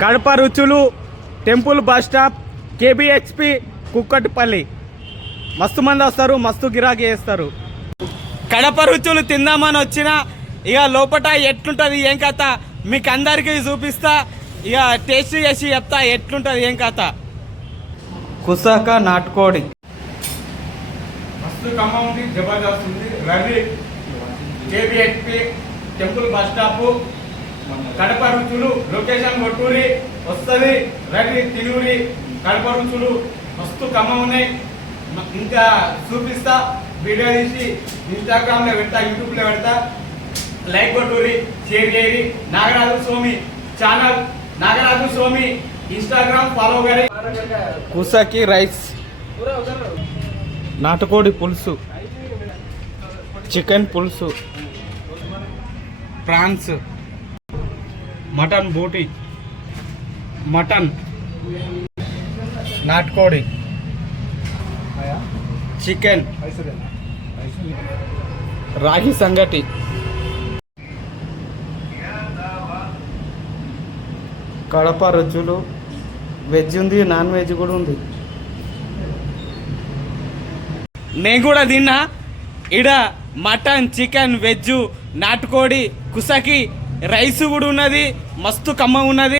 కడప రుచులు, temple bus stop, KBHP, Kukatpally. మస్తు మంది వస్తారు, మస్తు గిరాకీ చేస్తారు. కడప రుచులు తిందామని వచ్చిన ఇక లోపల ఎట్లుంటుంది ఏం కథ మీకు అందరికీ చూపిస్తా. ఇక టేస్ట్ చేసి చెప్తా ఎట్లుంటుంది ఏం కథ. కుసాక నాటుకోడి మస్తు కమ్మ ఉంది, జబర్దస్త్ ఉంది. Ravi KBHP, temple bus stop, Kadapa రుచులు. లొకేషన్ కొట్టూరి వస్తుంది. రవి తినూరి. కడప రుచులు మస్తు కమ్మ ఉన్నాయి. ఇంకా చూపిస్తా, వీడియో తీసి ఇన్స్టాగ్రామ్లో పెడతా, యూట్యూబ్లో పెడతా. లైక్ కొట్టూరి, షేర్ చేయరి. Nagaraju Swamy channel, Nagaraju Swamy Instagram follow కరి. కుసాకి రైస్, నాటుకోడి పులుసు, చికెన్ పులుసు, ప్రాన్స్, మటన్ బోటి, మటన్, నాటుకోడి, చికెన్, రాగి సంగటి, కడప రుచులు. వెజ్ ఉంది, నాన్ వెజ్ కూడా ఉంది. నేను కూడా తిన్నా. ఇడ మటన్, చికెన్, వెజ్, నాటుకోడి, కుసకి రైస్ కూడా ఉన్నది. మస్తు కమ్మ ఉన్నది.